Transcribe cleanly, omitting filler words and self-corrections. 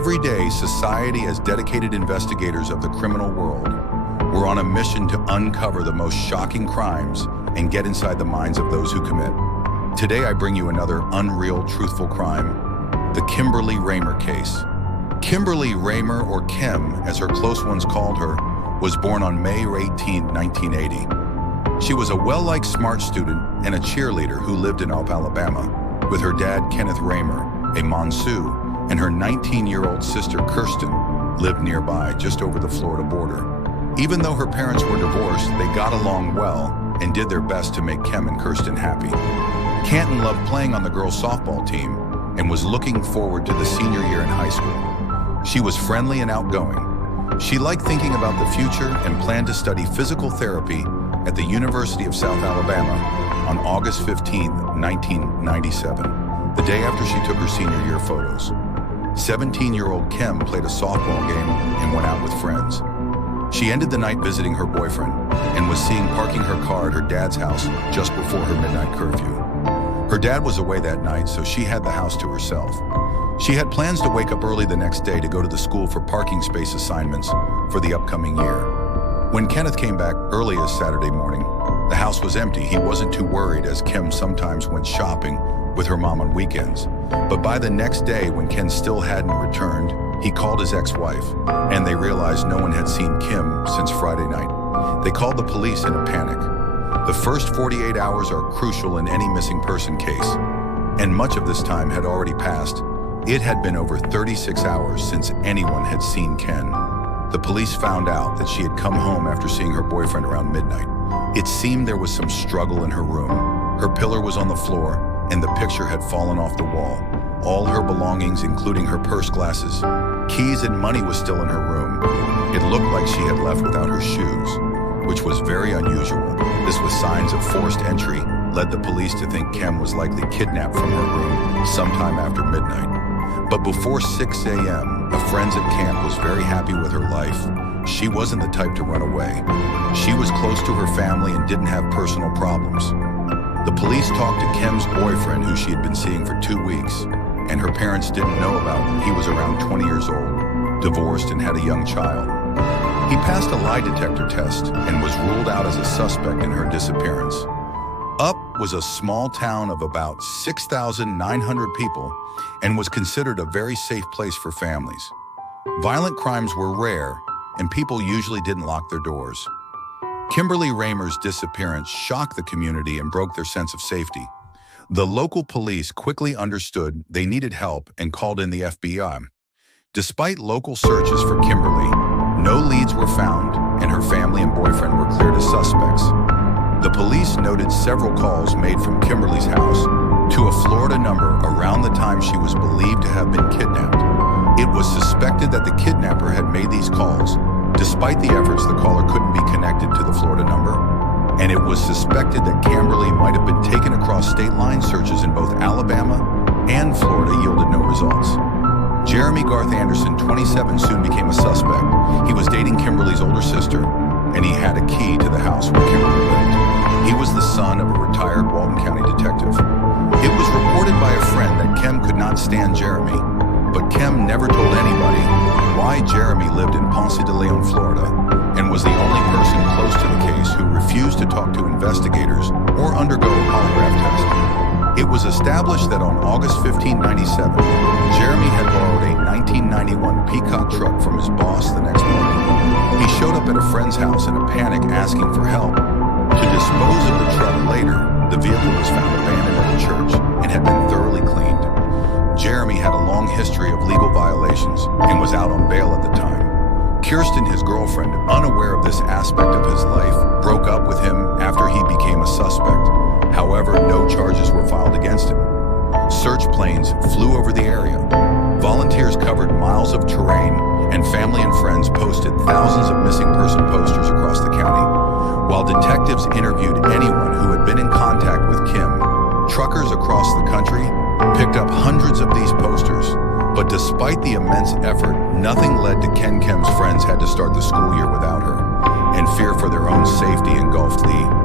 Every day, society as dedicated investigators of the criminal world, we're on a mission to uncover the most shocking crimes and get inside the minds of those who commit. Today, I bring you another unreal, truthful crime, the Kimberly Ramer case. Kimberly Ramer, or Kim, as her close ones called her, was born on May 18, 1980. She was a well-liked smart student and a cheerleader who lived in Alabama with her dad, Kenneth Ramer, a Monsu, and her 19-year-old sister, Kirsten, lived nearby, just over the Florida border. Even though her parents were divorced, they got along well and did their best to make Kim and Kirsten happy. Canton loved playing on the girls' softball team and was looking forward to the senior year in high school. She was friendly and outgoing. She liked thinking about the future and planned to study physical therapy at the University of South Alabama on August 15, 1997, the day after she took her senior year photos. 17-year-old Kim played a softball game and went out with friends. She ended the night visiting her boyfriend and was seen parking her car at her dad's house just before her midnight curfew. Her dad was away that night, so she had the house to herself. She had plans to wake up early the next day to go to the school for parking space assignments for the upcoming year. When Kenneth came back early as Saturday morning, the house was empty. He wasn't too worried, as Kim sometimes went shopping with her mom on weekends. But by the next day, when Ken still hadn't returned, he called his ex-wife, and they realized no one had seen Kim since Friday night. They called the police in a panic. The first 48 hours are crucial in any missing person case, and much of this time had already passed. It had been over 36 hours since anyone had seen Ken. The police found out that she had come home after seeing her boyfriend around midnight. It seemed there was some struggle in her room. Her pillow was on the floor, and the picture had fallen off the wall. All her belongings, including her purse, glasses, keys, and money, was still in her room. It looked like she had left without her shoes, which was very unusual. This, with signs of forced entry, led the police to think Kim was likely kidnapped from her room sometime after midnight. But before 6 a.m., a friend at camp was very happy with her life. She wasn't the type to run away. She was close to her family and didn't have personal problems. The police talked to Kim's boyfriend, who she had been seeing for 2 weeks, and her parents didn't know about. He was around 20 years old, divorced, and had a young child. He passed a lie detector test and was ruled out as a suspect in her disappearance. Up was a small town of about 6,900 people and was considered a very safe place for families. Violent crimes were rare, and people usually didn't lock their doors. Kimberly Ramer's disappearance shocked the community and broke their sense of safety. The local police quickly understood they needed help and called in the FBI. Despite local searches for Kimberly, no leads were found, and her family and boyfriend were cleared as suspects. The police noted several calls made from Kimberly's house to a Florida number around the time she was believed to have been kidnapped. It was suspected that the kidnapper had made these calls. Despite the efforts, the caller couldn't be connected to the Florida number, and it was suspected that Kimberly might have been taken across state line. Searches in both Alabama and Florida yielded no results. Jeremy Garth Anderson, 27, soon became a suspect. He was dating Kimberly's older sister, and he had a key to the house where Kimberly lived. He was the son of a retired Walton County detective. It was reported by a friend that Kim could not stand Jeremy, but Kim never told anybody why Jeremy lived in Ponce de Leon, Florida, and was the only person close to the case who refused to talk to investigators or undergo a polygraph test. It was established that on August 15, 1997, Jeremy had borrowed a 1991 Peacock truck from his boss the next morning. He showed up at a friend's house in a panic, asking for help. To dispose of the truck later, the vehicle was found abandoned at a church and had been thoroughly cleaned. Jeremy had a long history of legal violations and was out on bail at the time. Kirsten, his girlfriend, unaware of this aspect of his life, broke up with him after he became a suspect. However, no charges were filed against him. Search planes flew over the area. Volunteers covered miles of terrain, and family and friends posted thousands of missing person posters across the county. While detectives interviewed anyone who had been in contact with Kim, truckers across the country picked up hundreds of these posters. But despite the immense effort, nothing led to Kim's friends had to start the school year without her, and fear for their own safety engulfed the